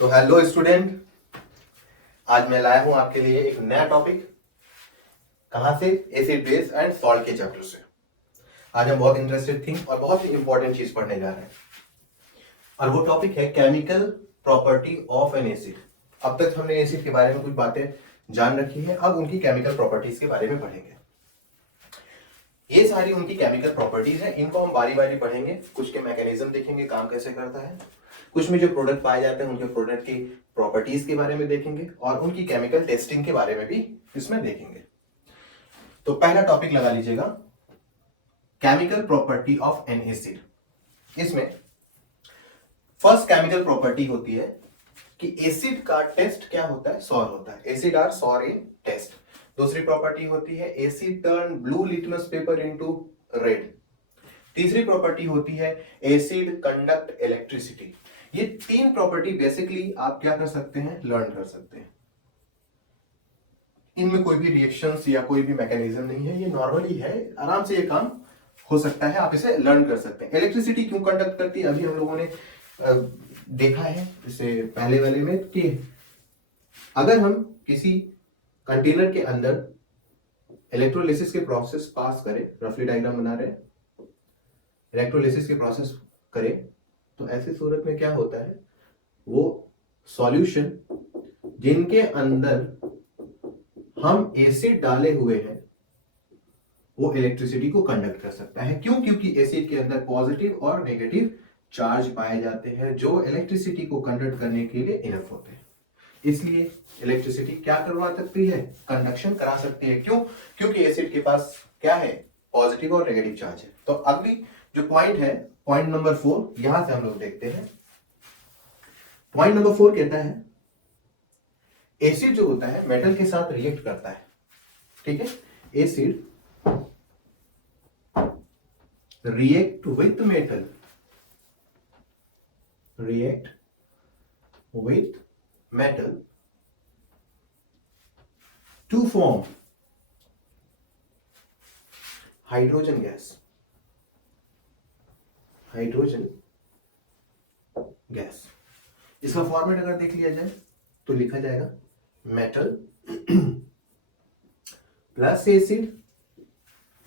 तो hello student, आज मैं लाया हूं आपके लिए एक नया टॉपिक। कहां से? एसिड बेस एंड सॉल्ट के चैप्टर से। आज हम बहुत इंटरेस्टेड थिंग और बहुत ही इंपॉर्टेंट चीज पढ़ने जा रहे हैं और वो टॉपिक है chemical property of N acid. अब तक हमने एसिड के बारे में कुछ बातें जान रखी है, अब उनकी केमिकल प्रॉपर्टीज के बारे में पढ़ेंगे। ये सारी उनकी केमिकल प्रॉपर्टीज हैं, इनको हम बारी बारी पढ़ेंगे। कुछ के मैकेनिज्म देखेंगे, काम कैसे करता है। कुछ में जो प्रोडक्ट पाए जाते हैं उनके प्रोडक्ट की प्रॉपर्टीज के बारे में देखेंगे और उनकी केमिकल टेस्टिंग के बारे में भी इसमें देखेंगे। तो पहला टॉपिक लगा लीजिएगा, chemical property of N acid. इसमें फर्स्ट केमिकल प्रॉपर्टी होती है कि एसिड का टेस्ट क्या होता है? सॉर होता है। Acid are sour in taste. दूसरी प्रॉपर्टी होती है acid turn blue litmus paper into red. तीसरी प्रॉपर्टी होती है एसिड कंडक्ट इलेक्ट्रिसिटी। ये तीन प्रॉपर्टी बेसिकली आप क्या कर सकते हैं? लर्न कर सकते हैं। इनमें कोई भी रिएक्शंस या कोई भी मैकेनिज्म नहीं है, ये नॉर्मली है, आराम से ये काम हो सकता है, आप इसे लर्न कर सकते हैं। इलेक्ट्रिसिटी क्यों कंडक्ट करती है? अभी हम लोगों ने देखा है इससे पहले वाले में कि अगर हम किसी कंटेनर के अंदर इलेक्ट्रोलिसिस के प्रोसेस पास करें, रफली डायग्राम बना रहे हैं, इलेक्ट्रोलिसिस के प्रोसेस करें तो ऐसी सूरत में क्या होता है, वो सॉल्यूशन जिनके अंदर हम एसिड डाले हुए हैं वो इलेक्ट्रिसिटी को कंडक्ट कर सकता है। क्यों? क्योंकि एसिड के अंदर पॉजिटिव और नेगेटिव चार्ज पाए जाते हैं जो इलेक्ट्रिसिटी को कंडक्ट करने के लिए इनफ होते हैं। इसलिए इलेक्ट्रिसिटी क्या करवा सकती है? कंडक्शन करा सकती है। क्यों? क्योंकि एसिड के पास क्या है? पॉजिटिव और नेगेटिव चार्ज है। तो अगली जो पॉइंट है, पॉइंट नंबर 4, यहां से हम लोग देखते हैं। पॉइंट नंबर 4 कहता है एसिड जो होता है मेटल के साथ रिएक्ट करता है। ठीक है, acid react with metal, react with metal to form hydrogen gas, hydrogen gas। इसका फॉर्मेट अगर देख लिया जाए तो लिखा जाएगा मेटल प्लस एसिड।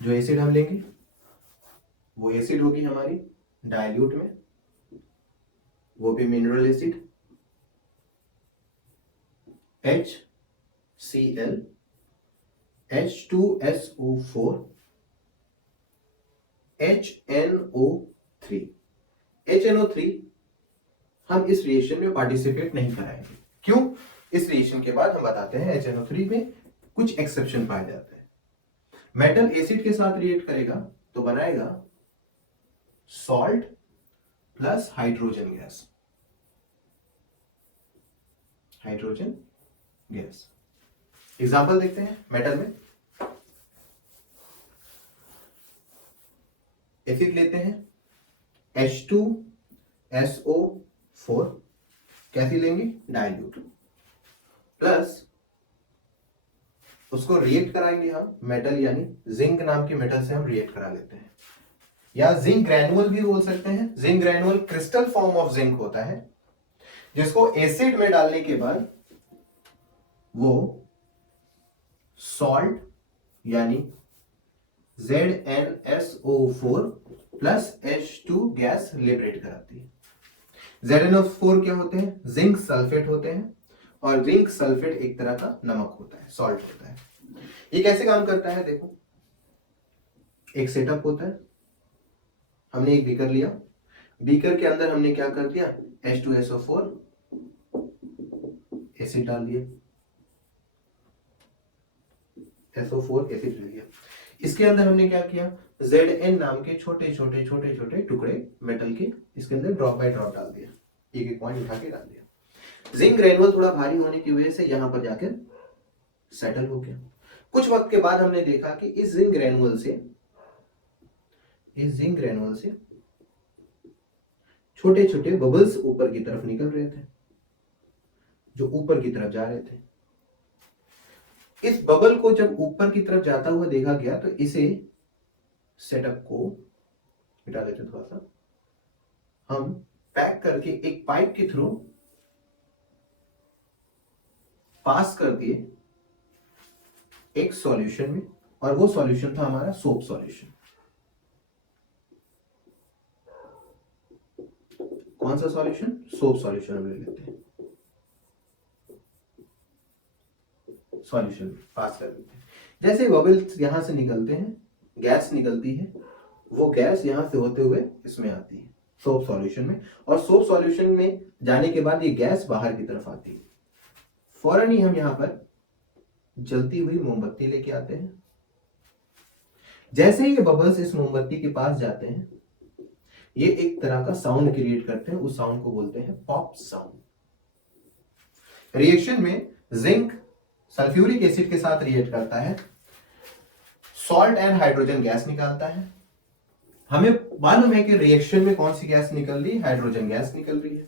जो एसिड हम लेंगे वो एसिड होगी हमारी डाइल्यूट में, वो भी mineral acid HCl H2SO4 HNO3। HNO3 हम इस रिएक्शन में पार्टिसिपेट नहीं कराएंगे। क्यों? इस रिएक्शन के बाद हम बताते हैं HNO3 में कुछ एक्सेप्शन पाए जाते हैं। मेटल एसिड के साथ रिएक्ट करेगा तो बनाएगा salt plus hydrogen gas, hydrogen gas. Example देखते हैं मेटल में। एसिड लेते हैं H2SO4, कैसी लेंगे? डाइल्यूट, प्लस उसको रिएक्ट कराएंगे हम मेटल यानी जिंक नाम के मेटल से हम रिएक्ट करा लेते हैं, या जिंक ग्रैनुअल भी बोल सकते हैं। Zinc granule crystal form of zinc होता है जिसको एसिड में डालने के बाद वो सॉल्ट यानी ZnSO4 plus H2 gas liberate कराती है। ZnO4 क्या होते हैं? जिंक सल्फेट होते हैं और जिंक सल्फेट एक तरह का नमक होता है, सॉल्ट होता है। ये कैसे काम करता है? देखो, एक सेटअप होता है। हमने एक बीकर लिया, बीकर के अंदर हमने क्या कर दिया? H2SO4 एसिड डाल दिया, SO4 एसिड ले लिया। इसके अंदर हमने क्या किया? Zn नाम के छोटे छोटे छोटे छोटे टुकड़े मेटल के इसके अंदर ड्रॉप बाय ड्रॉप डाल दिया, एक एक पॉइंट उठा के डाल दिया। जिंक ग्रेनुअल थोड़ा भारी होने की वजह से यहां पर जाकर सेटल हो गया। कुछ वक्त के बाद हमने देखा कि इस जिंक ग्रेनुअल से छोटे छोटे बबल्स ऊपर की तरफ निकल रहे थे, जो ऊपर की तरफ जा रहे थे। इस बबल को जब ऊपर की तरफ जाता हुआ देखा गया तो इसे सेटअप को मिटा लेते, थोड़ा सा हम पैक करके एक पाइप के थ्रू पास कर दिए एक सॉल्यूशन में, और वो सॉल्यूशन था हमारा सोप सॉल्यूशन। कौन सा सॉल्यूशन? सोप सॉल्यूशन हम ले लेते हैं, सॉल्यूशन पास कर देते हैं। जैसे बबल्स यहां से निकलते हैं, गैस निकलती है, वो गैस यहां से होते हुए इसमें आती है सोप सॉल्यूशन में, और सोप सॉल्यूशन में जाने के बाद ये गैस बाहर की तरफ आती है। फौरन ही हम यहां पर जलती हुई मोमबत्ती लेके आते हैं। जैसे ही ये बबल्स इस मोमबत्ती के पास जाते हैं, ये एक तरह का साउंड क्रिएट करते हैं, उस साउंड को बोलते हैं पॉप साउंड। रिएक्शन में जिंक सल्फ्यूरिक एसिड के साथ रिएक्ट करता है, सॉल्ट एंड हाइड्रोजन गैस निकालता है। हमें मालूम है कि रिएक्शन में कौन सी गैस निकल रही है? हाइड्रोजन गैस निकल रही है।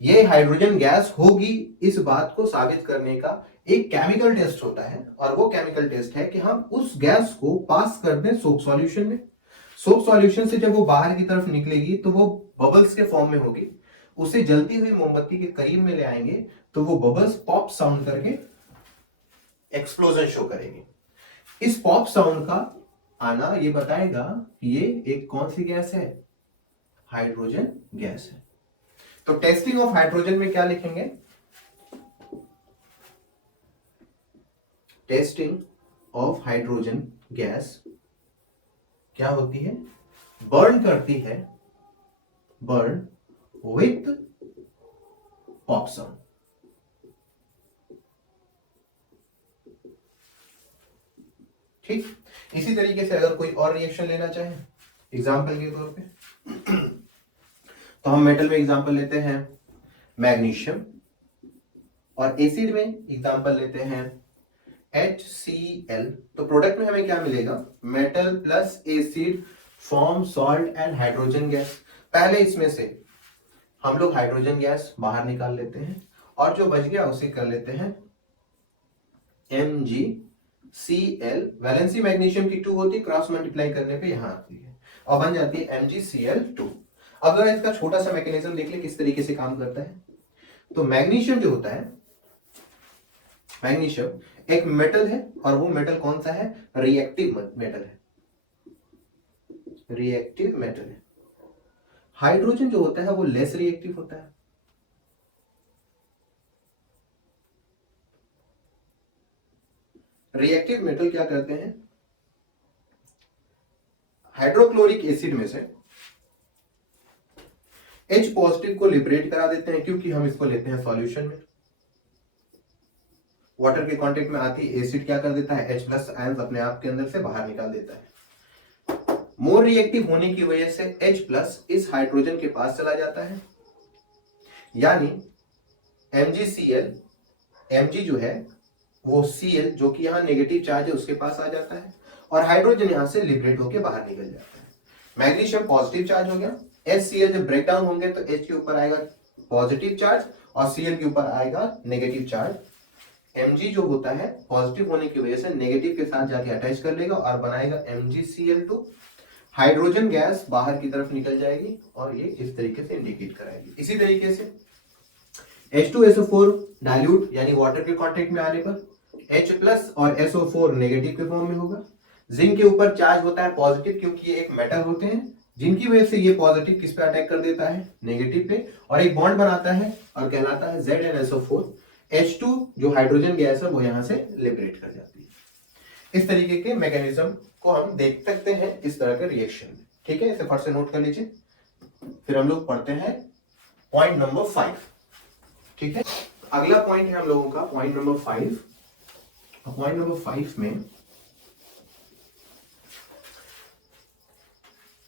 ये हाइड्रोजन गैस होगी, इस बात को साबित करने का एक केमिकल टेस्ट होता है, और वो केमिकल टेस्ट है कि हम उस गैस को पास कर दें सोप सॉल्यूशन में। सोप सॉल्यूशन से जब वो बाहर की तरफ निकलेगी तो वो बबल्स के फॉर्म में होगी, उसे जलती हुई मोमबत्ती के करीब में ले आएंगे तो वो बबल्स पॉप साउंड करके एक्सप्लोजन शो करेंगे। इस पॉप साउंड का आना ये बताएगा कि ये एक कौन सी गैस है? हाइड्रोजन गैस है। तो टेस्टिंग ऑफ हाइड्रोजन में क्या लिखेंगे? टेस्टिंग ऑफ हाइड्रोजन गैस क्या होती है? बर्न करती है, बर्न विथ पॉप साउंड। ठीक, इसी तरीके से अगर कोई और रिएक्शन लेना चाहे एग्जाम्पल के तौर पे, तो हम मेटल में एग्जाम्पल लेते हैं मैग्नीशियम, और एसिड में एग्जाम्पल लेते हैं HCl। तो प्रोडक्ट में हमें क्या मिलेगा? Metal plus acid form salt and hydrogen gas. पहले इसमें से हम लोग हाइड्रोजन गैस बाहर निकाल लेते हैं, और जो बच गया उसे कर लेते हैं MgCl। वैलेंसी मैग्नीशियम की 2 होती है, क्रॉस मल्टीप्लाई करने पे यहां आती है और बन जाती है MgCl2। अब अगर इसका छोटा सा मैकेनिज्म देख ले किस तरीके से काम करता है। तो मैग्नीशियम जो होता है, मैग्नीशियम एक मेटल है, और वो मेटल कौन सा है? रिएक्टिव मेटल है, रिएक्टिव मेटल है। हाइड्रोजन जो होता है वो लेस रिएक्टिव होता है। रिएक्टिव मेटल क्या करते हैं? हाइड्रोक्लोरिक एसिड में से H पॉजिटिव को लिबरेट करा देते हैं, क्योंकि हम इसको लेते हैं सॉल्यूशन में। वाटर के कांटेक्ट में आती एसिड क्या कर देता है? H प्लस आयंस अपने आप के अंदर से बाहर निकाल देता है। मोर रिएक्टिव होने की वजह से H प्लस इस हाइड्रोजन के पास चला जाता है, यानी MgCl, Mg जो है वो Cl जो कि यहां नेगेटिव चार्ज है उसके पास आ जाता है, और हाइड्रोजन यहां से लिबरेट होकर बाहर निकल जाता है। मैग्नीशियम पॉजिटिव चार्ज हो गया, HCl जब ब्रेक डाउन होंगे तो H के ऊपर आएगा पॉजिटिव चार्ज और Cl के ऊपर आएगा नेगेटिव चार्ज। Mg जो होता है पॉजिटिव होने की वजह से नेगेटिव के साथ जाके अटैच कर लेगा और बनाएगा MgCl2। हाइड्रोजन गैस बाहर की तरफ निकल जाएगी और ये इस तरीके से इंडिकेट कराएगी। इसी तरीके से H2SO4 डाइल्यूट यानी वाटर के कांटेक्ट में आने पर H प्लस और SO4 नेगेटिव के फॉर्म में होगा। जिंक के ऊपर चार्ज होता है पॉजिटिव, क्योंकि ये एक मेटल होते हैं, जिनकी वजह से ये पॉजिटिव किस पे अटैक कर देता है? नेगेटिव पे, और एक बॉन्ड बनाता है और कहलाता है ZnSO4। H2 जो हाइड्रोजन गैस है वो यहां से लिबरेट कर जाती है। इस तरीके के मैकेनिज्म को हम देख सकते हैं इस तरह के रिएक्शन में। ठीक है, इसे फट से नोट कर लीजिए। फिर हम लोग पढ़ते हैं पॉइंट नंबर 5। ठीक है, अगला पॉइंट है हम लोगों का पॉइंट नंबर 5। पॉइंट नंबर 5 में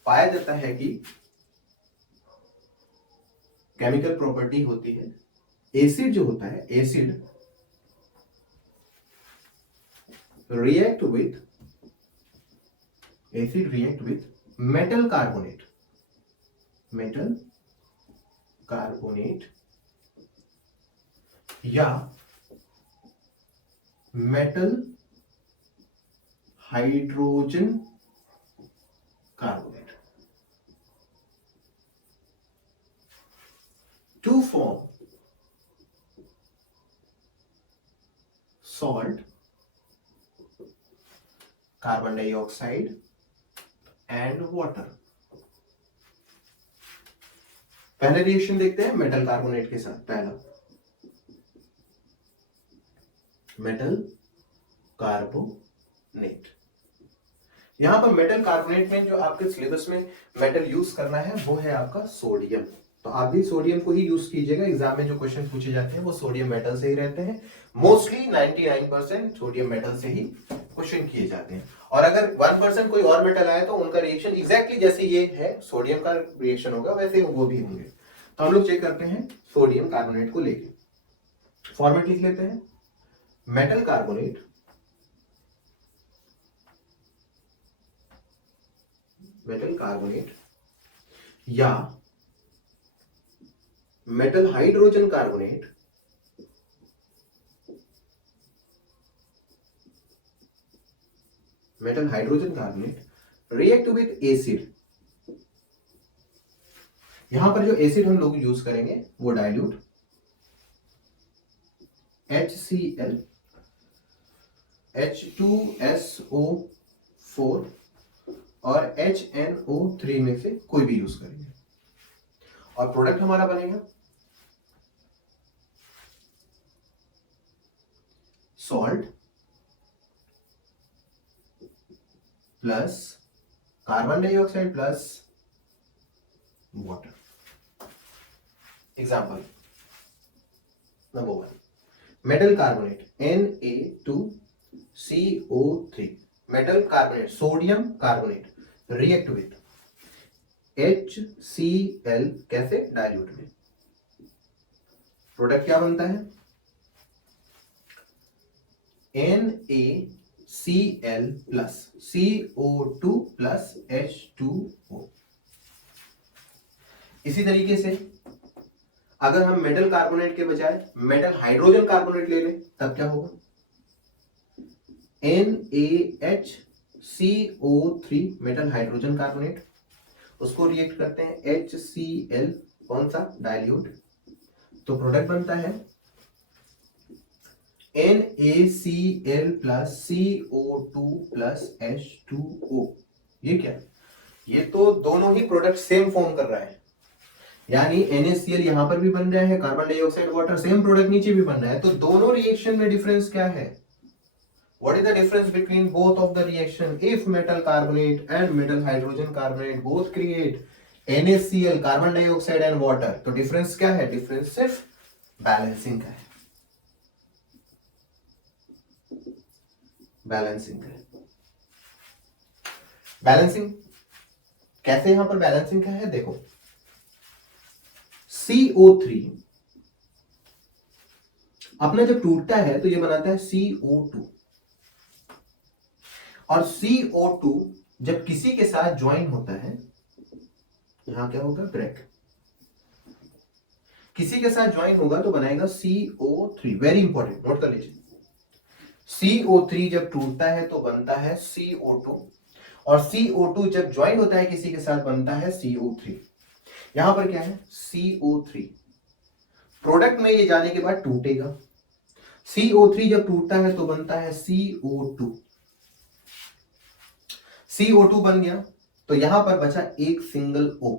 पाया जाता है कि केमिकल प्रॉपर्टी होती है, एसिड जो होता है, acid react with metal carbonate, metal carbonate या metal hydrogen carbonate to form carbon dioxide and water. पहले रिएक्शन देखते हैं मेटल कार्बोनेट के साथ। पहला मेटल कार्बोनेट। यहां पर मेटल कार्बोनेट में जो आपके सिलेबस में मेटल यूज करना है वो है आपका सोडियम। तो आप भी सोडियम को ही यूज कीजिएगा। एग्जाम में जो क्वेश्चन पूछे जाते हैं वो सोडियम मेटल से ही रहते हैं। मोस्टली 99% सोडियम मेटल से ही क्वेश्चन किए जाते हैं। और अगर 1% कोई और मेटल आए तो उनका रिएक्शन एग्जैक्टली जैसे ये है सोडियम का रिएक्शन होगा वैसे वो भी होंगे। तो हम लोग चेक करते हैं सोडियम कार्बोनेट को लेके। फॉर्मेट लिख लेते हैं, मेटल कार्बोनेट या metal hydrogen carbonate react with acid. यहां पर जो एसिड हम लोग यूज करेंगे वो डाइल्यूट HCl H2SO4 और HNO3 में से कोई भी यूज करेंगे और प्रोडक्ट हमारा बनेगा salt plus carbon dioxide plus water. Example number 1, metal carbonate Na2CO3। Metal carbonate sodium carbonate react with HCl कैसे डाइल्यूट में। प्रोडक्ट क्या बनता है NaCl plus CO2 plus H2O। इसी तरीके से अगर हम मेटल कार्बोनेट के बजाय मेटल हाइड्रोजन कार्बोनेट ले लें तब क्या होगा NaHCO3 मेटल हाइड्रोजन कार्बोनेट, उसको रिएक्ट करते हैं HCl कौन सा डाइल्यूट, तो प्रोडक्ट बनता है NaCl plus CO2 plus H2O। ये क्या, ये तो दोनों ही प्रोडक्ट सेम फॉर्म कर रहा है, यानी NaCl यहां पर भी बन रहा है, carbon dioxide water same product नीचे भी बन रहा है। तो दोनों रिएक्शन में डिफरेंस क्या है, what is the difference between both of the reaction if metal carbonate and metal hydrogen carbonate both create NaCl carbon dioxide and water. तो डिफरेंस क्या है, डिफरेंस सिर्फ बैलेंसिंग का है, बैलेंसिंग का है। बैलेंसिंग कैसे, यहां पर बैलेंसिंग का है देखो, CO3 अपना जब टूटता है तो ये बनाता है CO2 और CO2 जब किसी के साथ ज्वाइन होता है यहां क्या होगा ब्रेक, किसी के साथ ज्वाइन होगा तो बनाएगा CO3। वेरी इंपॉर्टेंट, नोट कर लीजिए। CO3 जब टूटता है तो बनता है CO2 और CO2 जब ज्वाइन होता है किसी के साथ बनता है CO3। यहां पर क्या है CO3, प्रोडक्ट में ये जाने के बाद टूटेगा, CO3 जब टूटता है तो बनता है CO2। CO2 बन गया तो यहां पर बचा एक सिंगल O।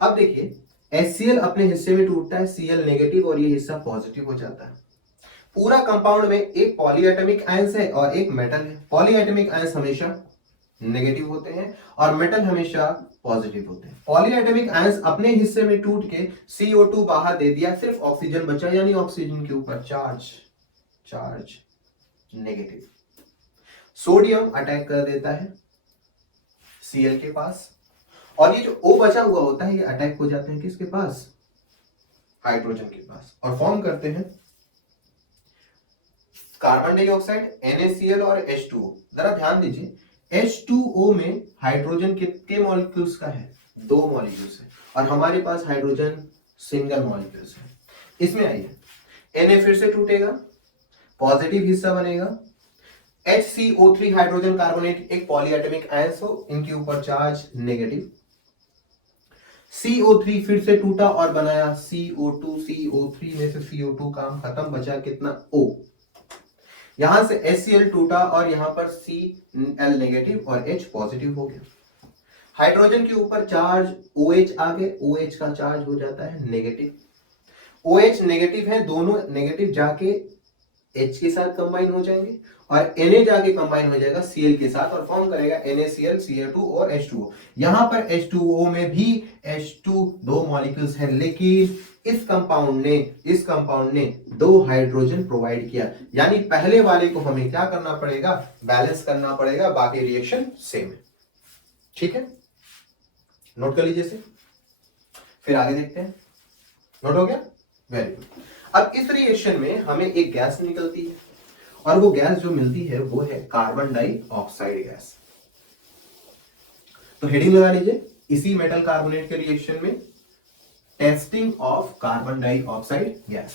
अब देखिए HCl अपने हिस्से में टूटता है, Cl नेगेटिव और ये हिस्सा पॉजिटिव हो जाता है। पूरा कंपाउंड में एक पॉलीएटॉमिक आयंस है और एक मेटल है। पॉलीएटॉमिक आयंस हमेशा नेगेटिव होते हैं और मेटल हमेशा पॉजिटिव होते हैं। पॉलीएटॉमिक आयंस अपने हिस्से में टूट के CO2 बाहर दे दिया, सिर्फ ऑक्सीजन बचा, यानी ऑक्सीजन के ऊपर चार्ज नेगेटिव। सोडियम अटैक कर देता है Cl के पास और ये जो O बचा हुआ होता है ये अटैक हो जाते हैं किसके पास, हाइड्रोजन के पास, और फॉर्म करते हैं कार्बन डाइऑक्साइड NaCl और H2O। जरा ध्यान दीजिए H2O में हाइड्रोजन कितने मॉलिक्यूल्स का है, 2 मॉलिक्यूल्स है और हमारे पास हाइड्रोजन सिंगल मॉलिक्यूल्स है। इसमें आइए Na फिर से टूटेगा, पॉजिटिव हिस्सा बनेगा, HCO3 हाइड्रोजन कार्बोनेट एक पॉलीएटॉमिक आयंस हो, इनके ऊपर चार्ज नेगेटिव, CO3 फिर से टूटा और बनाया CO2, CO3 में से CO2 काम खत्म, बचा कितना O। यहां से HCl टूटा और यहां पर Cl नेगेटिव और H पॉजिटिव हो गया। हाइड्रोजन के ऊपर चार्ज OH आ गए, OH का चार्ज हो जाता है नेगेटिव। OH नेगेटिव है, दोनों नेगेटिव जाके H के साथ कंबाइन हो जाएंगे और Na जाके कंबाइन हो जाएगा Cl के साथ और फॉर्म करेगा NaCl, Cl2 और H2O। यहां पर H2O में भी H2 दो मॉलिक्यूल्स हैं, लेकिन इस कंपाउंड ने दो हाइड्रोजन प्रोवाइड किया, यानी पहले वाले को हमें क्या करना पड़ेगा, बैलेंस करना पड़ेगा, बाकी रिएक्शन सेम है। ठीक है, नोट कर लीजिए इसे, फिर आगे देखते हैं। नोट हो गया, वेरी गुड। अब इस रिएक्शन में हमें एक गैस निकलती है और वो गैस जो मिलती है वो है कार्बन डाइऑक्साइड गैस। तो हेडिंग लगा लीजिए, इसी मेटल कार्बोनेट के रिएक्शन में testing of carbon dioxide gas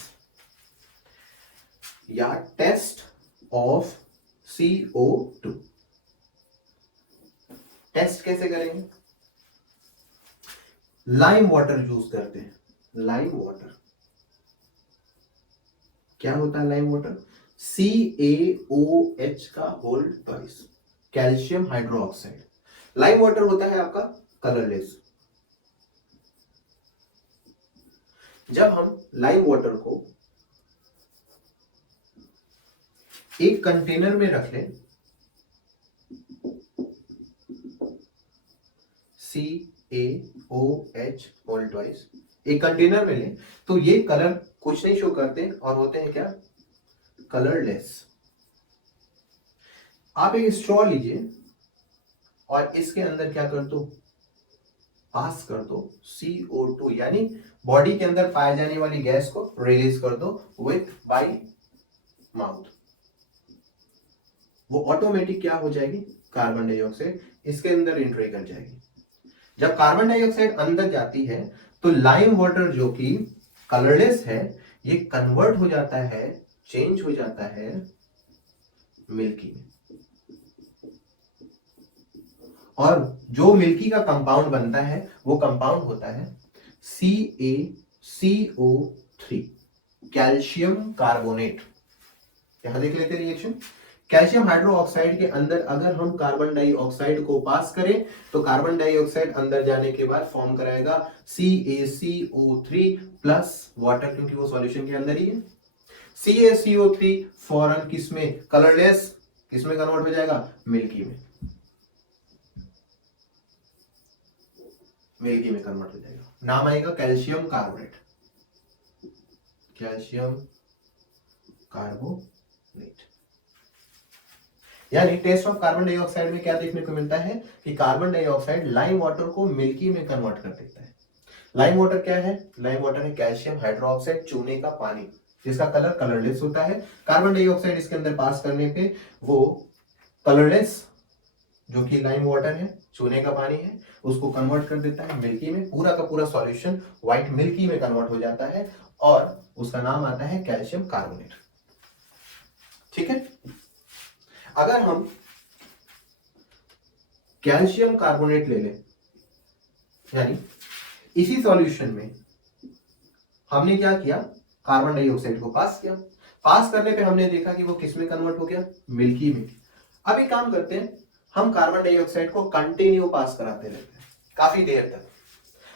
या टेस्ट ऑफ CO2। टेस्ट कैसे करेंगे, लाइम वाटर यूज करते हैं। लाइम वाटर क्या होता है, लाइम वाटर CaOH का whole twice, calcium hydroxide. Lime water होता है आपका कलरलेस। जब हम लाइम वाटर को एक कंटेनर में रख लें, CaOH होल ट्वाइस एक कंटेनर में लें, तो ये कलर कुछ नहीं शो करते और होते हैं क्या, कलरलेस। आप एक स्ट्रॉ लीजिए और इसके अंदर क्या कर दो, पास कर दो CO2, यानी बॉडी के अंदर पाए जाने वाली गैस को रिलीज कर दो विथ बाय माउथ। वो ऑटोमेटिक क्या हो जाएगी, कार्बन डाइऑक्साइड इसके अंदर एंट्री कर जाएगी। जब कार्बन डाइऑक्साइड अंदर जाती है तो लाइम वाटर जो कि कलरलेस है, ये कन्वर्ट हो जाता है, चेंज हो जाता है मिल्की में। और जो मिल्की का कंपाउंड बनता है वो कंपाउंड होता है CaCO3, कैल्शियम कार्बोनेट। यहां देख लेते रिएक्शन, कैल्शियम हाइड्रोक्साइड के अंदर अगर हम कार्बन डाइऑक्साइड को पास करें तो कार्बन डाइऑक्साइड अंदर जाने के बाद फॉर्म कराएगा CaCO3 प्लस वाटर, क्योंकि वो सॉल्यूशन के अंदर ही है। CaCO3 फौरन किसमें, कलरलेस, किसमें कन्वर्ट हो जाएगा, मिल्की में। मिल्की में कन्वर्ट हो जाएगा, नाम आएगा कैल्शियम कार्बोनेट, कैल्शियम कार्बोनेट। यानी टेस्ट ऑफ कार्बन डाइऑक्साइड में क्या देखने को मिलता है कि कार्बन डाइऑक्साइड लाइम वाटर को मिल्की में कन्वर्ट कर देता है। लाइम वाटर क्या है, लाइम वाटर है कैल्शियम हाइड्रोक्साइड, चूने का पानी, जिसका कलर कलरलेस होता है। कार्बन डाइऑक्साइड इसके अंदर पास करने पे वो कलरलेस जो कि लाइम वाटर है, चूने का पानी है, उसको कन्वर्ट कर देता है मिल्की में। पूरा का पूरा सॉल्यूशन व्हाइट मिल्की में कन्वर्ट हो जाता है और उसका नाम आता है कैल्शियम कार्बोनेट। ठीक है, अगर हम कैल्शियम कार्बोनेट ले लें, यानी इसी सॉल्यूशन में हमने क्या किया, कार्बन डाइऑक्साइड को पास किया, पास करने पे हमने देखा कि वो किस में कन्वर्ट हो गया, मिल्की में। अब एक काम करते हैं, हम कार्बन डाइऑक्साइड को कंटिन्यू पास कराते रहते हैं काफी देर तक।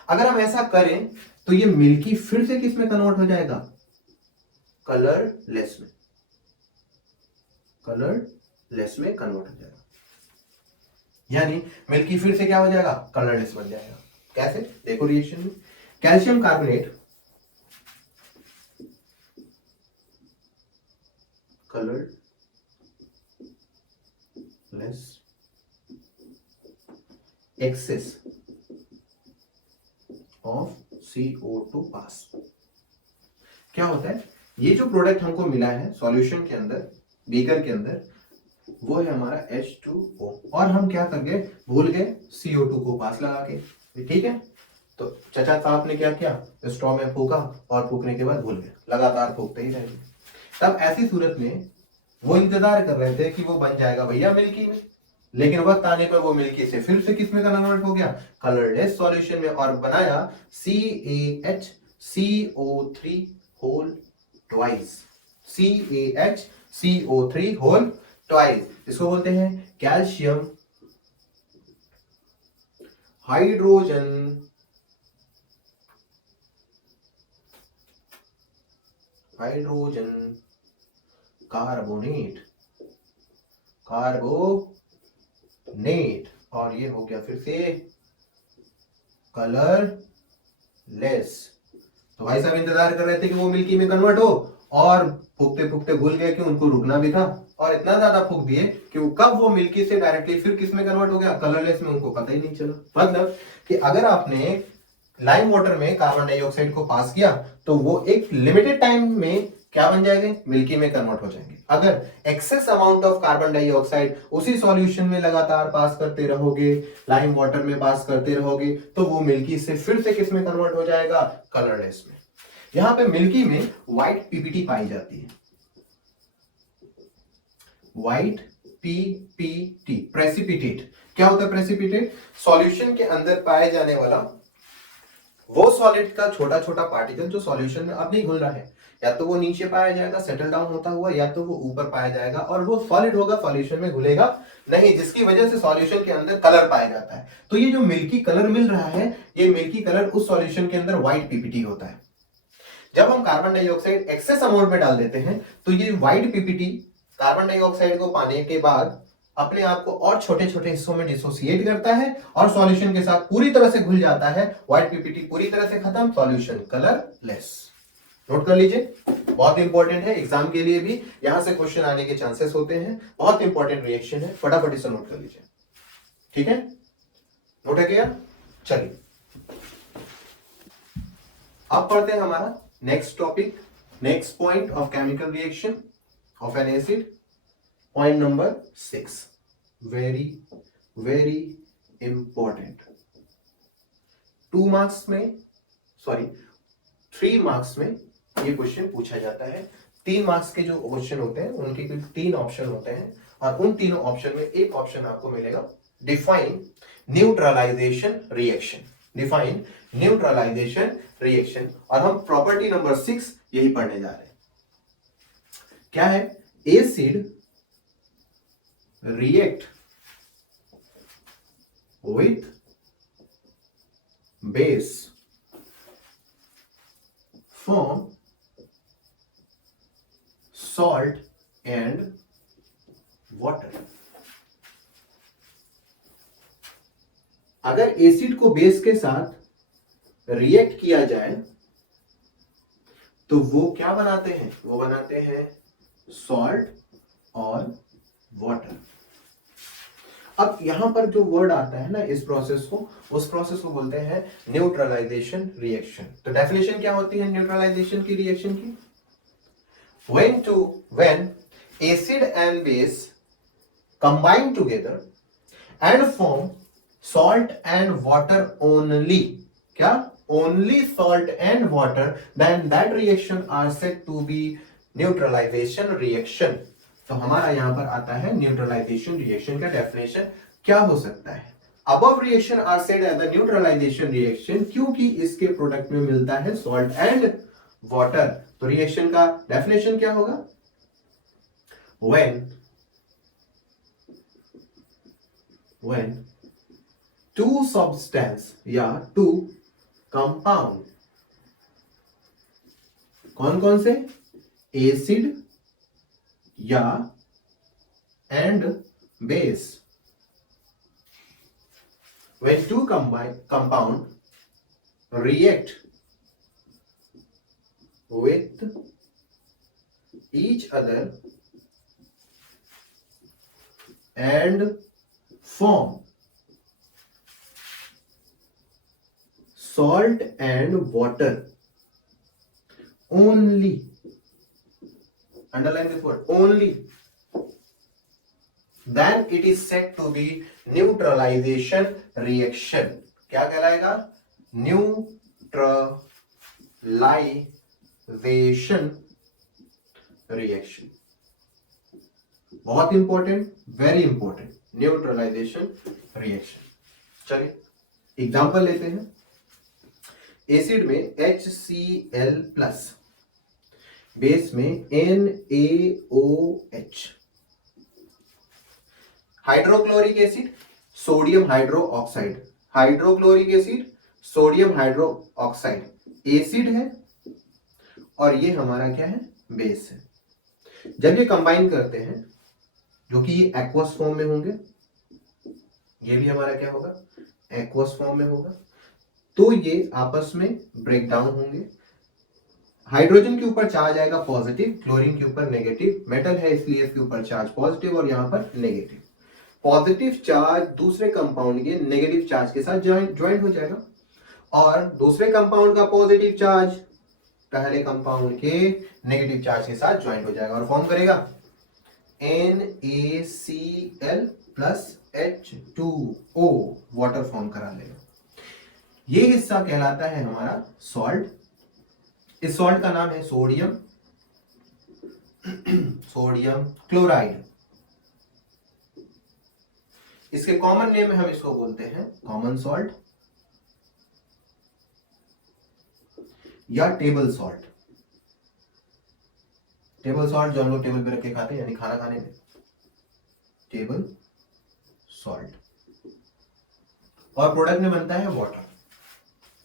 अगर हम ऐसा करें तो ये मिल्की फिर से किस में कन्वर्ट हो जाएगा, कलरलेस में, कलरलेस में कन्वर्ट हो जाएगा। यानी मिल्की फिर से क्या हो जाएगा, कलरलेस बन जाएगा। कैसे, देखो रिएक्शन में, calcium carbonate colourless, excess of CO2 pass. क्या होता है, ये जो प्रोडक्ट हमको मिला है सॉल्यूशन के अंदर, बीकर के अंदर, वो है हमारा H2O, और हम क्या कर गए, भूल गए CO2 को पास लगा के। ठीक है, तो चाचा साहब ने क्या किया, स्ट्रॉ में फूका और फूकने के बाद भूल गए, लगातार फूकते ही रहे। तब ऐसी सूरत में वो इंतजार कर रहे थे कि वो बन जाएगा भैया मिल्की में, लेकिन वक्त आने पर वो मिल्की से फिर से किसमें कन्वर्ट हो गया, कलरलेस सॉल्यूशन में, और बनाया CaHCO3 whole twice. CaHCO3 whole twice, इसको बोलते हैं कैल्शियम हाइड्रोजन कार्बोनेट, और ये हो गया फिर से कलरलेस। तो भाई साहब इंतजार कर रहे थे कि वो मिल्की में कन्वर्ट हो, और फूकते फूकते भूल गए कि उनको रुकना भी था, और इतना ज्यादा फूक दिए कि वो कब वो मिल्की से डायरेक्टली फिर किस में कन्वर्ट हो गया, कलरलेस में, उनको पता ही नहीं चला। मतलब कि अगर आपने लाइम वाटर में कार्बन डाइऑक्साइड को पास किया तो वो एक लिमिटेड टाइम में क्या बन जाएंगे, मिल्की में कन्वर्ट हो जाएंगे। अगर excess amount of carbon dioxide उसी सॉल्यूशन में लगातार पास करते रहोगे, लाइम वाटर में पास करते रहोगे, तो वो मिल्की से फिर से किस में कन्वर्ट हो जाएगा, कलरलेस में। यहां पे मिल्की में व्हाइट पीपीटी पाई जाती है, व्हाइट पीपीटी, प्रेसिपिटेट। क्या होता है प्रेसिपिटेट? सॉल्यूशन के अंदर पाए जाने वाला वो सॉलिड का छोटा छोटा पार्टिकल जो सॉल्यूशन में अब नहीं घुल रहा है, या तो वो नीचे पाया जाएगा सेटल डाउन होता हुआ, या तो वो ऊपर पाया जाएगा और वो सॉलिड होगा, सॉल्यूशन में घुलेगा नहीं, जिसकी वजह से सॉल्यूशन के अंदर कलर पाया जाता है। तो ये जो मिल्की कलर मिल रहा है, ये मिल्की कलर उस सॉल्यूशन के अंदर व्हाइट पीपीटी होता है। जब हम कार्बन डाइऑक्साइड एक्सेस अमाउंट में डाल देते हैं तो ये व्हाइट पीपीटी कार्बन डाइऑक्साइड को पाने के बाद अपने आप को और छोटे छोटे हिस्सों में डिसोसिएट करता है और सॉल्यूशन के साथ पूरी तरह से घुल जाता है। व्हाइट पीपीटी पूरी तरह से खत्म, सॉल्यूशन कलरलेस। नोट कर लीजिए, बहुत इंपॉर्टेंट है, एग्जाम के लिए भी यहां से क्वेश्चन आने के चांसेस होते हैं, बहुत इंपॉर्टेंट रिएक्शन है, फटाफट इसे नोट कर लीजिए। ठीक है, नोट है क्या? चलिए अब पढ़ते हैं हमारा next topic, next point of chemical reaction of N acid, point number 6, very very important. 2 marks में, सॉरी 3 मार्क्स में ये क्वेश्चन पूछा जाता है। 3 मार्क्स के जो क्वेश्चन होते हैं उनके कुल 3 ऑप्शन होते हैं, और उन तीनों ऑप्शन में एक ऑप्शन आपको मिलेगा define neutralisation reaction, define neutralisation reaction. और हम प्रॉपर्टी नंबर 6 यही पढ़ने जा रहे हैं। क्या है? Acid react with base form salt and water. अगर एसिड को बेस के साथ रिएक्ट किया जाए तो वो क्या बनाते हैं? वो बनाते हैं सॉल्ट और वाटर। अब यहां पर जो वर्ड आता है ना इस प्रोसेस को, उस प्रोसेस को बोलते हैं न्यूट्रलाइजेशन रिएक्शन। तो डेफिनेशन क्या होती है न्यूट्रलाइजेशन की रिएक्शन की? when acid and base combine together and form salt and water only, क्या? Only salt and water, then that reaction are said to be neutralization reaction। तो हमारा यहां पर आता है न्यूट्रलाइजेशन रिएक्शन का डेफिनेशन क्या हो सकता है। Above reaction are said as the neutralisation reaction, क्योंकि इसके प्रोडक्ट में मिलता है सॉल्ट एंड वाटर। तो रिएक्शन का डेफिनेशन क्या होगा? when two substance या two compound, कौन कौन से? एसिड या and base. when two compound react with each other and form salt and water only, underline this word only, then it is said to be neutralization reaction। क्या कहलाएगा? Neutralization reaction. बहुत important, very important, neutralization reaction. चलिए example लेते हैं। Acid में HCl plus base में NaOH। Hydrochloric acid, sodium hydroxide, hydrochloric acid, sodium hydroxide acid है और ये हमारा क्या है, बेस है। जब ये कंबाइन करते हैं, जो कि ये एक्वस फॉर्म में होंगे, ये भी हमारा क्या होगा, एक्वस फॉर्म में होगा, तो ये आपस में ब्रेक डाउन होंगे। हाइड्रोजन के ऊपर चार्ज आएगा पॉजिटिव, क्लोरीन के ऊपर नेगेटिव, मेटल है इसलिए इसके ऊपर चार्ज पॉजिटिव और यहां पर नेगेटिव। पॉजिटिव चार्ज दूसरे कंपाउंड के नेगेटिव चार्ज के साथ ज्वाइंट हो जाएगा और दूसरे कंपाउंड का पॉजिटिव चार्ज पहले कंपाउंड के नेगेटिव चार्ज के साथ ज्वाइंट हो जाएगा और फॉर्म करेगा NaCl plus H2O, water form करा लेगा। ये हिस्सा कहलाता है हमारा सॉल्ट। इस सॉल्ट का नाम है सोडियम, सोडियम क्लोराइड। इसके कॉमन नेम में हम इसको बोलते हैं कॉमन सॉल्ट या टेबल सॉल्ट। टेबल सॉल्ट जो हम लोग टेबल पे रख के खाते हैं, यानी खाना खाने में, टेबल सॉल्ट। और प्रोडक्ट में बनता है वाटर।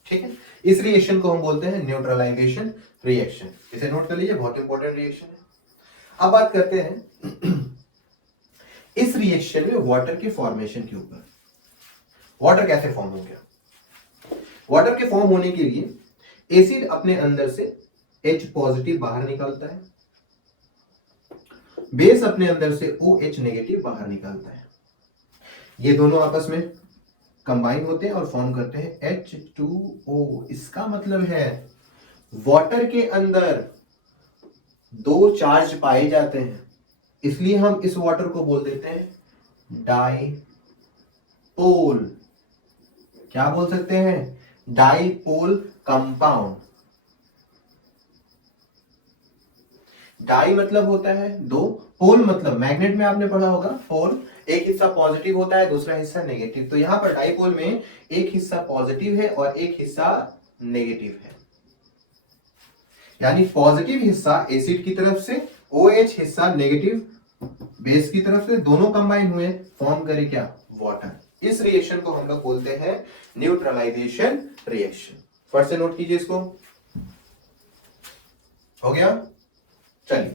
ठीक है, इस रिएक्शन को हम बोलते हैं न्यूट्रलाइजेशन रिएक्शन। इसे नोट कर लीजिए, बहुत इंपॉर्टेंट रिएक्शन है। अब बात करते हैं इस रिएक्शन में वाटर के फॉर्मेशन के ऊपर। वाटर कैसे फॉर्म हो गया? वाटर के फॉर्म होने के लिए एसिड अपने अंदर से H पॉजिटिव बाहर निकालता है, बेस अपने अंदर से OH नेगेटिव बाहर निकालता है। ये दोनों आपस में कंबाइन होते हैं और फॉर्म करते हैं H2O। इसका मतलब है वाटर के अंदर दो चार्ज पाए जाते हैं, इसलिए हम इस वाटर को बोल देते हैं डाईपोल। क्या बोल सकते हैं? Dipole compound. डाई मतलब होता है दो, पोल मतलब मैग्नेट में आपने पढ़ा होगा पोल, एक हिस्सा पॉजिटिव होता है दूसरा हिस्सा नेगेटिव। तो यहां पर डाईपोल में एक हिस्सा पॉजिटिव है और एक हिस्सा नेगेटिव है, यानी पॉजिटिव हिस्सा एसिड की तरफ से, OH हिस्सा नेगेटिव बेस की तरफ से, दोनों कंबाइन हुए फॉर्म करे क्या? वाटर। इस रिएक्शन को हम लोग बोलते हैं न्यूट्रलाइजेशन रिएक्शन। फर्स्ट से नोट कीजिए इसको। हो गया? चलिए,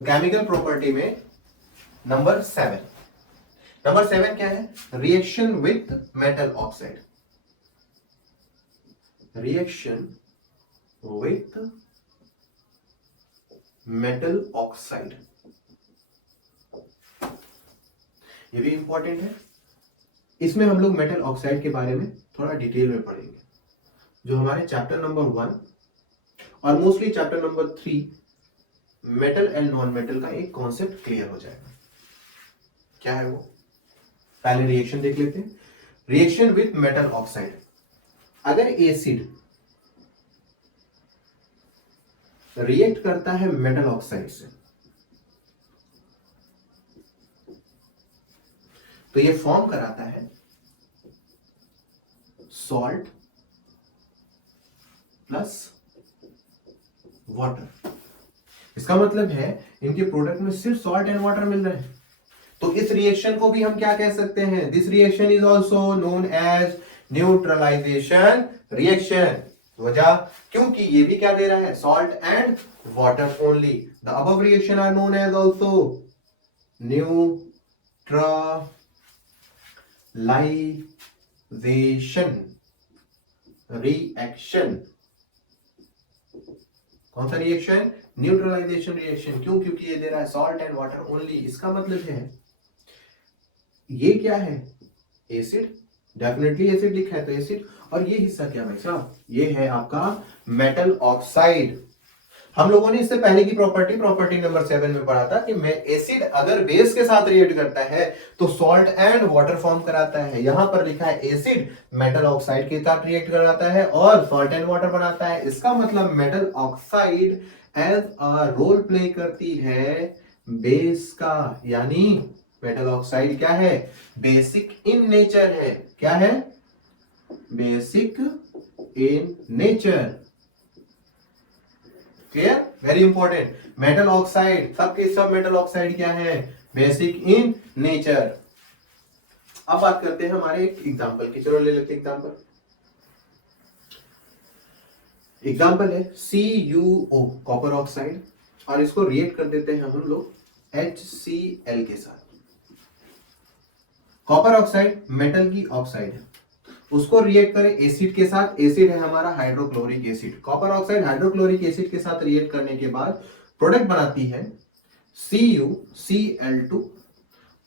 केमिकल प्रॉपर्टी में नंबर 7। नंबर 7 क्या है? Reaction with metal oxide. Reaction with metal oxide, ये भी इंपॉर्टेंट है। इसमें हम लोग मेटल ऑक्साइड के बारे में थोड़ा डिटेल में पढ़ेंगे, जो हमारे चैप्टर नंबर 1 और mostly chapter number 3 metal and non metal का एक कॉन्सेप्ट क्लियर हो जाएगा। क्या है वो? पहले रिएक्शन देख लेते हैं। Reaction with metal oxide. अगर एसिड रिएक्ट करता है मेटल ऑक्साइड से, तो ये फॉर्म कराता है सॉल्ट प्लस वाटर। इसका मतलब है इनके प्रोडक्ट में सिर्फ सॉल्ट एंड वाटर मिल रहे हैं। तो इस रिएक्शन को भी हम क्या कह सकते हैं? This reaction is also known as neutralisation reaction. वजह, क्योंकि ये भी क्या दे रहा है? Salt and water only. The above reaction are known as also neutralisation reaction. कौन सा रिएक्शन? Neutralisation reaction. क्यों? क्योंकि ये दे रहा है सॉल्ट एंड वाटर ओनली। इसका मतलब है ये क्या है? एसिड। डेफिनेटली एसिड लिखा है तो एसिड। और ये हिस्सा क्या भाई साहब? ये है आपका मेटल ऑक्साइड। हम लोगों ने इससे पहले की प्रॉपर्टी नंबर 7 में पढ़ा था कि एसिड अगर बेस के साथ रिएक्ट करता है तो सॉल्ट एंड वाटर फॉर्म कराता है। यहां पर लिखा है एसिड मेटल ऑक्साइड के साथ रिएक्ट कराता है और सॉल्ट एंड वाटर बनाता है। इसका मतलब metal oxide as a role play करती है बेस का, यानी मेटल ऑक्साइड क्या है? बेसिक इन नेचर है। क्या है? Basic in nature. Clear, very important. Metal oxide, सबके सब मेटल ऑक्साइड क्या है, बेसिक इन नेचर। अब बात करते हैं हमारे एक एग्जांपल की, चलो ले लेते हैं एग्जांपल। एग्जांपल है CuO कॉपर ऑक्साइड, और इसको रिएक्ट कर देते हैं हम लोग HCl के साथ। कॉपर ऑक्साइड मेटल की ऑक्साइड है, उसको रिएक्ट करें एसिड के साथ। एसिड है हमारा hydrochloric acid. Copper oxide hydrochloric acid के साथ रिएक्ट करने के बाद प्रोडक्ट बनाती है CuCl2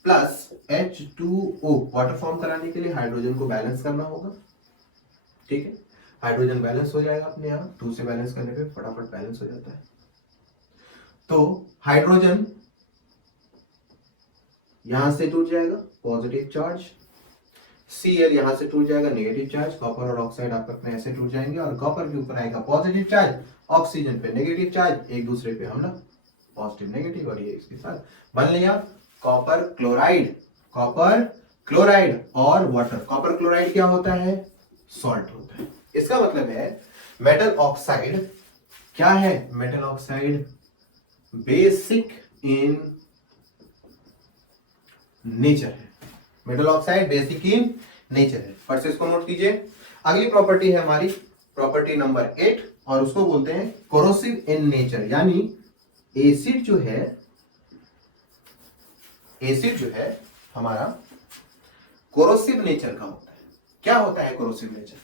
plus H2O। Water form कराने के लिए हाइड्रोजन को बैलेंस करना होगा, ठीक है। हाइड्रोजन बैलेंस हो जाएगा अपने आप, 2 से बैलेंस करने पे फटाफट बैलेंस हो जाता है। तो हाइड्रोजन यहां से टूट जाएगा पॉजिटिव चार्ज, Cl यहां से टूट जाएगा नेगेटिव चार्ज, कॉपर और ऑक्साइड आपस में ऐसे टूट जाएंगे और कॉपर के ऊपर आएगा पॉजिटिव चार्ज, ऑक्सीजन पे नेगेटिव चार्ज, एक दूसरे पे हमला पॉजिटिव नेगेटिव, और ये इसके साथ बन लिया कॉपर क्लोराइड। कॉपर क्लोराइड और वाटर, कॉपर क्लोराइड क्या होता है, सॉल्ट होता है। इसका मतलब है मेटल ऑक्साइड क्या है, metal oxide basic in nature है। Metal oxide basic in nature है, फर्स्ट इसको नोट कीजिए। अगली प्रॉपर्टी है हमारी प्रॉपर्टी नंबर 8, और उसको बोलते हैं कोरोसिव इन नेचर। यानी एसिड जो है, एसिड जो है हमारा कोरोसिव नेचर का होता है। क्या होता है कोरोसिव नेचर,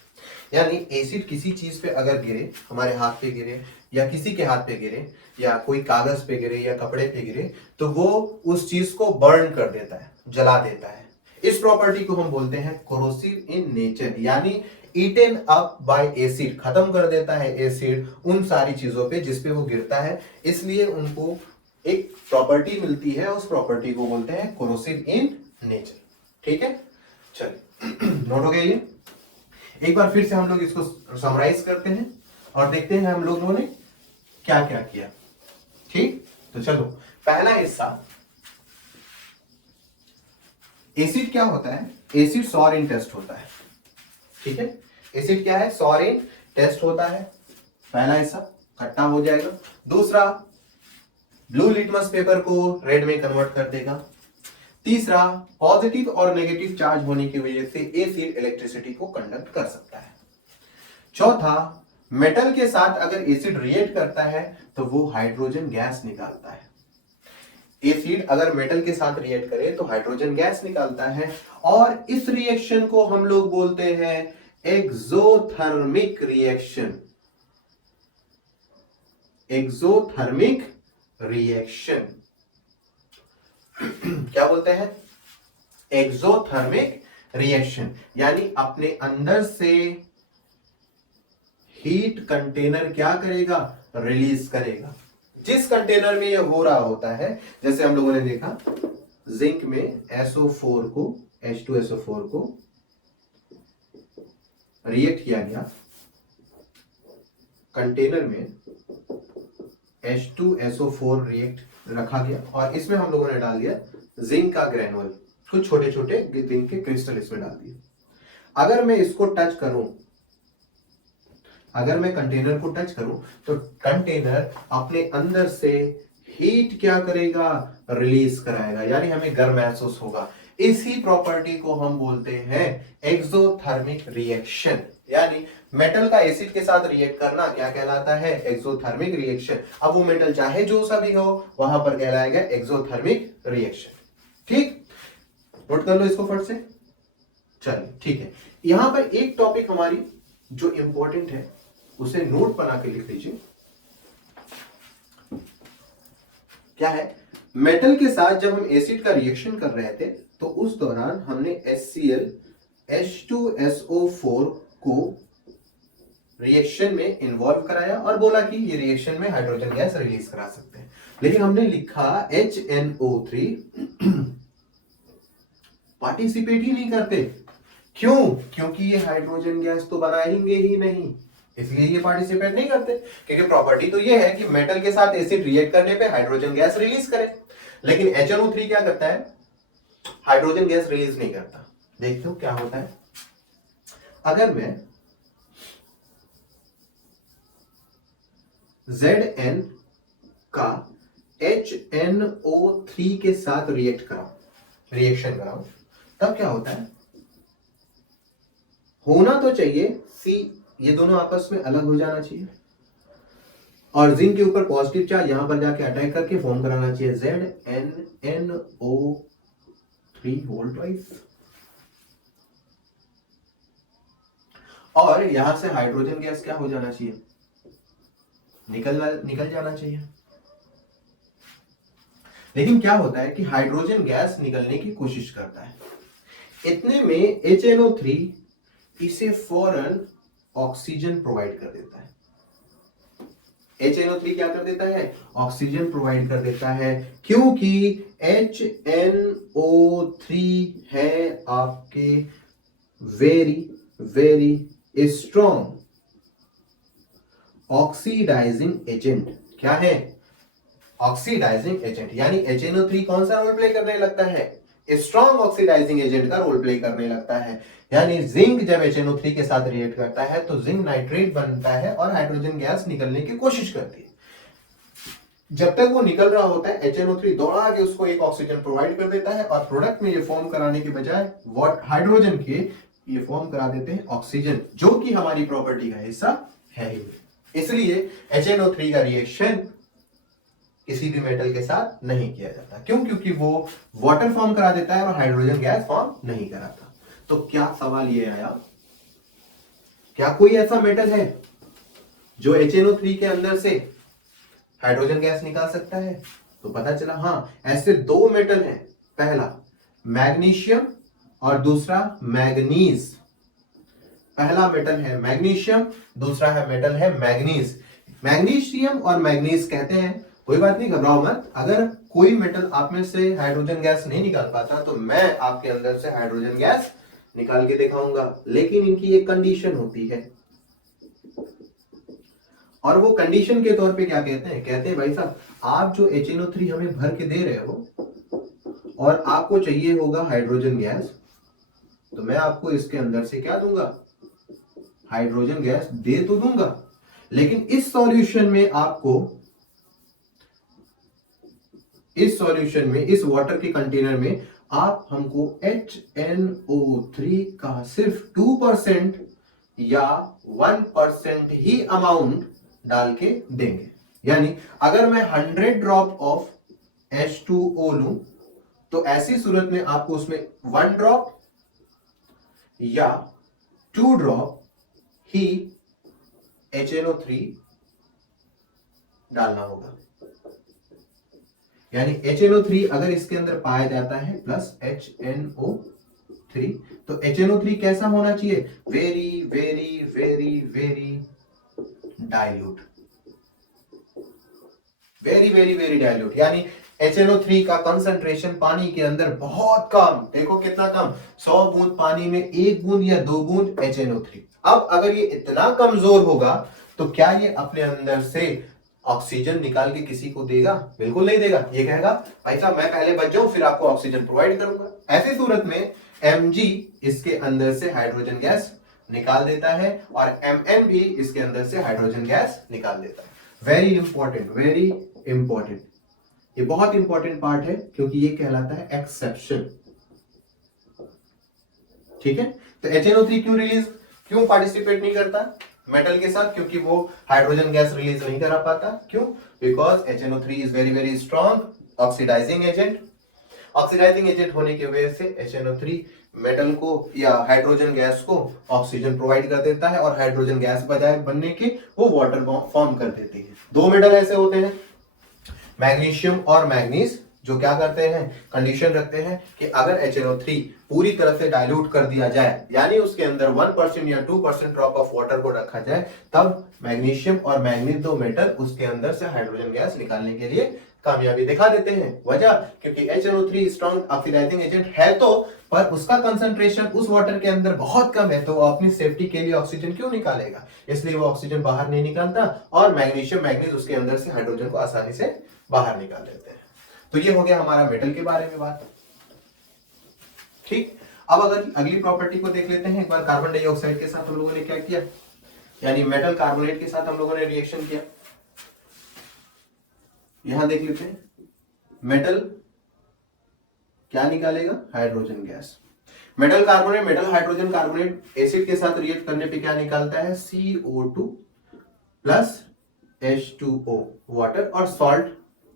यानी एसिड किसी चीज पे अगर गिरे, हमारे हाथ पे गिरे या किसी के हाथ पे गिरे या कोई कागज पे गिरे या कपड़े पे गिरे, तो वो उस चीज को बर्न कर देता है, जला देता है। इस प्रॉपर्टी को हम बोलते हैं कोरोसिव इन नेचर, यानी ईटेन अप बाय एसिड, खत्म कर देता है एसिड उन सारी चीजों पे जिसपे वो गिरता है, इसलिए उनको एक प्रॉपर्टी मिलती है, उस प्रॉपर्टी को बोलते हैं कोरोसिव इन नेचर। ठीक है, चलिए नोट हो गया ये। एक बार फिर से हम लोग इसको समराइज करते हैं और देखते हैं हम लोगों ने क्या क्या किया। ठीक, तो चलो पहला हिस्सा, एसिड क्या होता है, एसिड सॉरिन टेस्ट होता है। ठीक है, एसिड क्या है, सॉरिन टेस्ट होता है। पहला हिस्सा खट्टा हो जाएगा। दूसरा, ब्लू लिटमस पेपर को रेड में कन्वर्ट कर देगा। तीसरा, पॉजिटिव और नेगेटिव चार्ज होने की वजह से एसिड इलेक्ट्रिसिटी को कंडक्ट कर सकता है। चौथा, मेटल के साथ अगर एसिड रिएक्ट करता है तो वो हाइड्रोजन गैस निकालता है। एसिड अगर मेटल के साथ रिएक्ट करे तो हाइड्रोजन गैस निकालता है, और इस रिएक्शन को हम लोग बोलते हैं एक्सोथर्मिक रिएक्शन। एक्सोथर्मिक रिएक्शन क्या बोलते हैं, एक्सोथर्मिक रिएक्शन, यानी अपने अंदर से हीट कंटेनर क्या करेगा, रिलीज करेगा। जिस कंटेनर में ये हो रहा होता है, जैसे हम लोगों ने देखा जिंक में SO4 को H2SO4 को रिएक्ट किया गया, कंटेनर में H2SO4 रिएक्ट रखा गया और इसमें हम लोगों ने डाल दिया जिंक का ग्रेनुअल, कुछ छोटे छोटे जिंक के क्रिस्टल इसमें डाल दिए। अगर मैं इसको टच करूं, अगर मैं कंटेनर को टच करूं तो कंटेनर अपने अंदर से हीट क्या करेगा, रिलीज कराएगा, यानी हमें गर्म महसूस होगा। इसी प्रॉपर्टी को हम बोलते हैं एक्सोथर्मिक रिएक्शन, यानी मेटल का एसिड के साथ रिएक्ट करना क्या कहलाता है, एक्सोथर्मिक रिएक्शन। अब वो मेटल चाहे जो सा भी हो, वहां पर कहलाएगा एक्सोथर्मिक रिएक्शन। ठीक, नोट कर लो इसको फट से। चलिए ठीक है, यहां पर एक टॉपिक हमारी जो इंपॉर्टेंट है उसे नोट बना के लिख लीजिए। क्या है, मेटल के साथ जब हम एसिड का रिएक्शन कर रहे थे तो उस दौरान हमने HCl H2SO4 को रिएक्शन में इन्वॉल्व कराया और बोला कि ये रिएक्शन में हाइड्रोजन गैस रिलीज करा सकते हैं, लेकिन हमने लिखा HNO3 पार्टिसिपेट ही नहीं करते। क्यों, क्योंकि ये हाइड्रोजन गैस तो बनाएंगे ही नहीं, इसलिए ये पार्टिसिपेट नहीं करते। क्योंकि प्रॉपर्टी तो ये है कि मेटल के साथ एसिड रिएक्ट करने पे हाइड्रोजन गैस रिलीज करे, लेकिन HNO3 क्या करता है, हाइड्रोजन गैस रिलीज नहीं करता। देखते हो क्या होता है, अगर मैं Zn का HNO3 के साथ रिएक्शन कराओ, तब क्या होता है, होना तो चाहिए C, ये दोनों आपस में अलग हो जाना चाहिए और जिंक के ऊपर पॉजिटिव चार्ज यहां पर जाके अटैक करके फॉर्म कराना चाहिए ZnNO3 वोल्ट वाइज, और यहां से हाइड्रोजन गैस क्या हो जाना चाहिए, निकल जाना चाहिए। लेकिन क्या होता है कि हाइड्रोजन गैस निकलने की कोशिश करता है, इतने में HNO3 इसे फौरन ऑक्सीजन प्रोवाइड कर देता है। HNO3 क्या कर देता है, ऑक्सीजन प्रोवाइड कर देता है, क्योंकि HNO3 है आपके very very strong oxidising agent. क्या है, ऑक्सीडाइजिंग एजेंट, यानी HNO3 कौन सा रोल प्ले करने लगता है, स्ट्रॉन्ग ऑक्सीडाइजिंग एजेंट का रोल प्ले करने लगता है। यानी जिंक जब HNO3 के साथ रिएक्ट करता है तो जिंक नाइट्रेट बनता है और हाइड्रोजन गैस निकलने की कोशिश करती है। जब तक वो निकल रहा होता है HNO3 दौड़ा के उसको एक ऑक्सीजन प्रोवाइड कर देता है और प्रोडक्ट में ये फॉर्म कराने के बजाय हाइड्रोजन के ये फॉर्म करा देते हैं ऑक्सीजन, जो कि हमारी प्रॉपर्टी का हिस्सा है ही। इसलिए HNO3 का रिएक्शन किसी भी मेटल के साथ नहीं किया जाता, क्यों, क्योंकि वो वाटर फॉर्म करा देता है और हाइड्रोजन गैस फॉर्म नहीं कराता। तो क्या सवाल ये आया, क्या कोई ऐसा मेटल है जो HNO3 के अंदर से हाइड्रोजन गैस निकाल सकता है? तो पता चला हाँ, ऐसे दो मेटल हैं, पहला मैग्नीशियम और दूसरा मैग्नीज। पहला मेटल है मैग्नीशियम, दूसरा है मेटल है मैग्नीज। मैग्नीशियम और मैग्नीज कहते हैं, कोई बात नहीं, घबराओ मत, अगर कोई मेटल आप में से हाइड्रोजन गैस नहीं निकाल पाता तो मैं आपके अंदर से हाइड्रोजन गैस निकाल के दिखाऊंगा, लेकिन इनकी एक कंडीशन होती है, और वो कंडीशन के तौर पे क्या कहते हैं, कहते हैं भाई साहब आप जो HNO3 हमें भर के दे रहे हो और आपको चाहिए होगा हाइड्रोजन गैस, तो मैं आपको इसके अंदर से क्या दूंगा, हाइड्रोजन गैस दे तो दूंगा, लेकिन इस सॉल्यूशन में आपको, इस सॉल्यूशन में, इस वाटर के कंटेनर में आप हमको HNO3 का सिर्फ 2% या 1% ही अमाउंट डाल के देंगे। यानी अगर मैं 100 ड्रॉप ऑफ H2O लूं तो ऐसी सूरत में आपको उसमें 1 ड्रॉप या 2 ड्रॉप ही HNO3 डालना होगा। यानी HNO3 अगर इसके अंदर पाया जाता है प्लस HNO3, तो HNO3 कैसा होना चाहिए, very very very very dilute, very very very dilute. यानी HNO3 का कंसंट्रेशन पानी के अंदर बहुत कम, देखो कितना कम, 100 बूंद पानी में 1 बूंद या 2 बूंद HNO3। अब अगर ये इतना कमजोर होगा तो क्या ये अपने अंदर से ऑक्सीजन निकाल के किसी को देगा? बिल्कुल नहीं देगा। ये कहेगा भाई साहब मैं पहले बच जाऊं फिर आपको ऑक्सीजन प्रोवाइड करूंगा। ऐसी सूरत में Mg इसके अंदर से हाइड्रोजन गैस निकाल देता है और Mn भी इसके अंदर से हाइड्रोजन गैस निकाल देता है। वेरी इंपॉर्टेंट, वेरी इंपॉर्टेंट, ये बहुत इंपॉर्टेंट पार्ट है क्योंकि ये कहलाता है एक्सेप्शन। ठीक है, तो HNO3 क्यों पार्टिसिपेट नहीं करता मेटल के साथ? क्योंकि वो हाइड्रोजन गैस रिलीज नहीं करा पाता। क्यों? Because HNO3 is very very strong oxidising agent. Oxidising agent होने की वजह से HNO3 मेटल को या हाइड्रोजन गैस को ऑक्सीजन प्रोवाइड कर देता है और हाइड्रोजन गैस बजाय बनने के वो वाटर फॉर्म कर देती है। दो मेटल ऐसे होते हैं मैग्नीशियम और मैग्नीज, जो क्या करते हैं, कंडीशन रखते हैं कि अगर HNO3 पूरी तरह से डाइल्यूट कर दिया जाए, यानी उसके अंदर 1% या 2% ड्रॉप ऑफ वाटर को रखा जाए, तब मैग्नीशियम और मैग्नीज दो मेटल उसके अंदर से हाइड्रोजन गैस निकालने के लिए कामयाबी दिखा देते हैं। वजह क्योंकि HNO3 स्ट्रॉन्ग ऑक्सीडाइजिंग एजेंट है तो, पर उसका कंसंट्रेशन उस वाटर के अंदर बहुत कम है, तो वो अपनी सेफ्टी के लिए ऑक्सीजन क्यों निकालेगा, इसलिए वो ऑक्सीजन बाहर नहीं निकालता और मैग्नीशियम मैग्नीज उसके अंदर से हाइड्रोजन को आसानी से बाहर निकाल लेते हैं। तो ये हो गया हमारा मेटल के बारे में बात। ठीक, अब अगर अगली प्रॉपर्टी को देख लेते हैं एक बार। कार्बन डाइऑक्साइड के साथ हम लोगों ने क्या किया, यानी मेटल कार्बोनेट के साथ हम लोगों ने रिएक्शन किया। यहां देख लेते हैं, मेटल क्या निकालेगा, hydrogen gas. Metal carbonate, metal hydrogen carbonate acid के साथ रिएक्ट करने पे क्या निकालता है, CO2 प्लस H2O वाटर, और सॉल्ट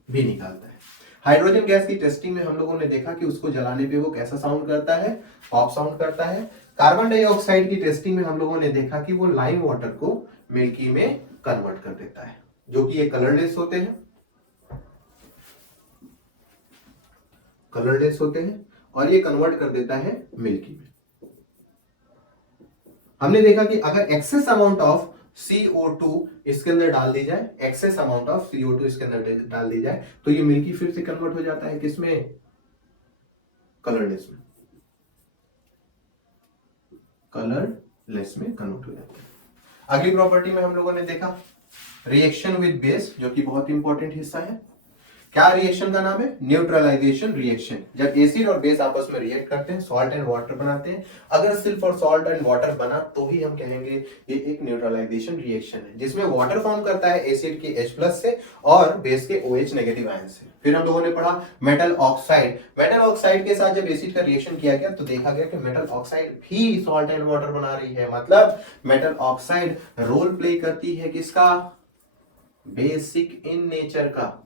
भी निकालता है। हाइड्रोजन गैस की टेस्टिंग में हम लोगों ने देखा कि उसको जलाने पे वो कैसा साउंड करता है, पॉप साउंड करता है। कार्बन डाइऑक्साइड की टेस्टिंग में हम लोगों ने देखा कि वो लाइम वाटर को मिल्की में कन्वर्ट कर देता है, जो कि ये कलरलेस होते हैं, कलरलेस होते हैं, और ये कन्वर्ट कर देता है मिल्की में। हमने देखा कि अगर एक्सेस अमाउंट ऑफ CO2 इसके अंदर डाल दी जाए, एक्सेस अमाउंट ऑफ CO2 इसके अंदर डाल दी जाए, तो ये मिल्की फिर से कन्वर्ट हो जाता है किसमें, कलरलेस में, कलरलेस में कन्वर्ट हो जाता है। अगली प्रॉपर्टी में हम लोगों ने देखा रिएक्शन विद बेस, जो कि बहुत इंपॉर्टेंट हिस्सा है। क्या रिएक्शन का नाम है, न्यूट्रलाइजेशन रिएक्शन। जब एसिड और बेस आपस में रिएक्ट करते हैं, सॉल्ट एंड वाटर बनाते हैं, अगर सिर्फ और सॉल्ट एंड वाटर बना तो ही हम कहेंगे ये एक न्यूट्रलाइजेशन रिएक्शन है, जिसमें वाटर फॉर्म करता है एसिड के H+ से और बेस के OH नेगेटिव आयन से। फिर हम लोगों ने पढ़ा मेटल ऑक्साइड। मेटल ऑक्साइड के साथ जब एसिड का रिएक्शन किया गया तो देखा गया कि मेटल ऑक्साइड भी सॉल्ट एंड वाटर बना रही है, मतलब मेटल ऑक्साइड रोल प्ले करती है किसका, बेसिक इन नेचर का।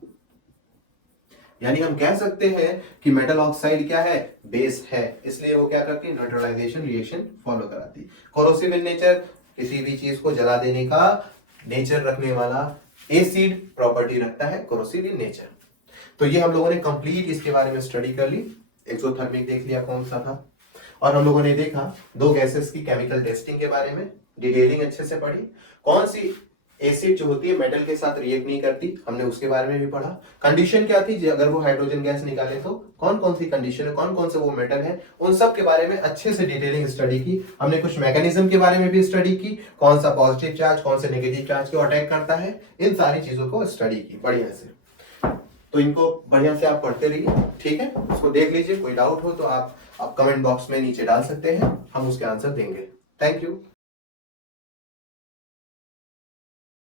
यानी हम कह सकते हैं कि मेटल ऑक्साइड क्या है, बेस है, इसलिए वो क्या करती है, न्यूट्रलाइजेशन रिएक्शन फॉलो कराती है। कोरोसिव इन नेचर, किसी भी चीज को जला देने का नेचर रखने वाला एसिड प्रॉपर्टी रखता है, कोरोसिव इन नेचर। तो ये हम लोगों ने कंप्लीट इसके बारे में स्टडी कर ली। एक्सोथर्मिक देख लिया कौन सा था, और हम लोगों ने देखा दो गैसेस की केमिकल टेस्टिंग के बारे में, डिटेलिंग अच्छे से पढ़ी। कौन सी एसिड जो होती है मेटल के साथ रिएक्ट नहीं करती, हमने उसके बारे में भी पढ़ा। कंडीशन क्या थी अगर वो हाइड्रोजन गैस निकाले तो कौन कौन सी कंडीशन है, कौन कौन से वो मेटल है, उन सब के बारे में अच्छे से डिटेलिंग स्टडी की। हमने कुछ मैकेनिज्म के बारे में भी स्टडी की, कौन सा पॉजिटिव चार्ज कौन से नेगेटिव चार्ज को अटैक करता है, इन सारी चीजों को स्टडी की बढ़िया से। तो इनको बढ़िया से आप पढ़ते रहिए, ठीक है, उसको देख लीजिए। कोई डाउट हो तो आप कमेंट बॉक्स में नीचे डाल सकते हैं, हम उसके आंसर देंगे। Thank you.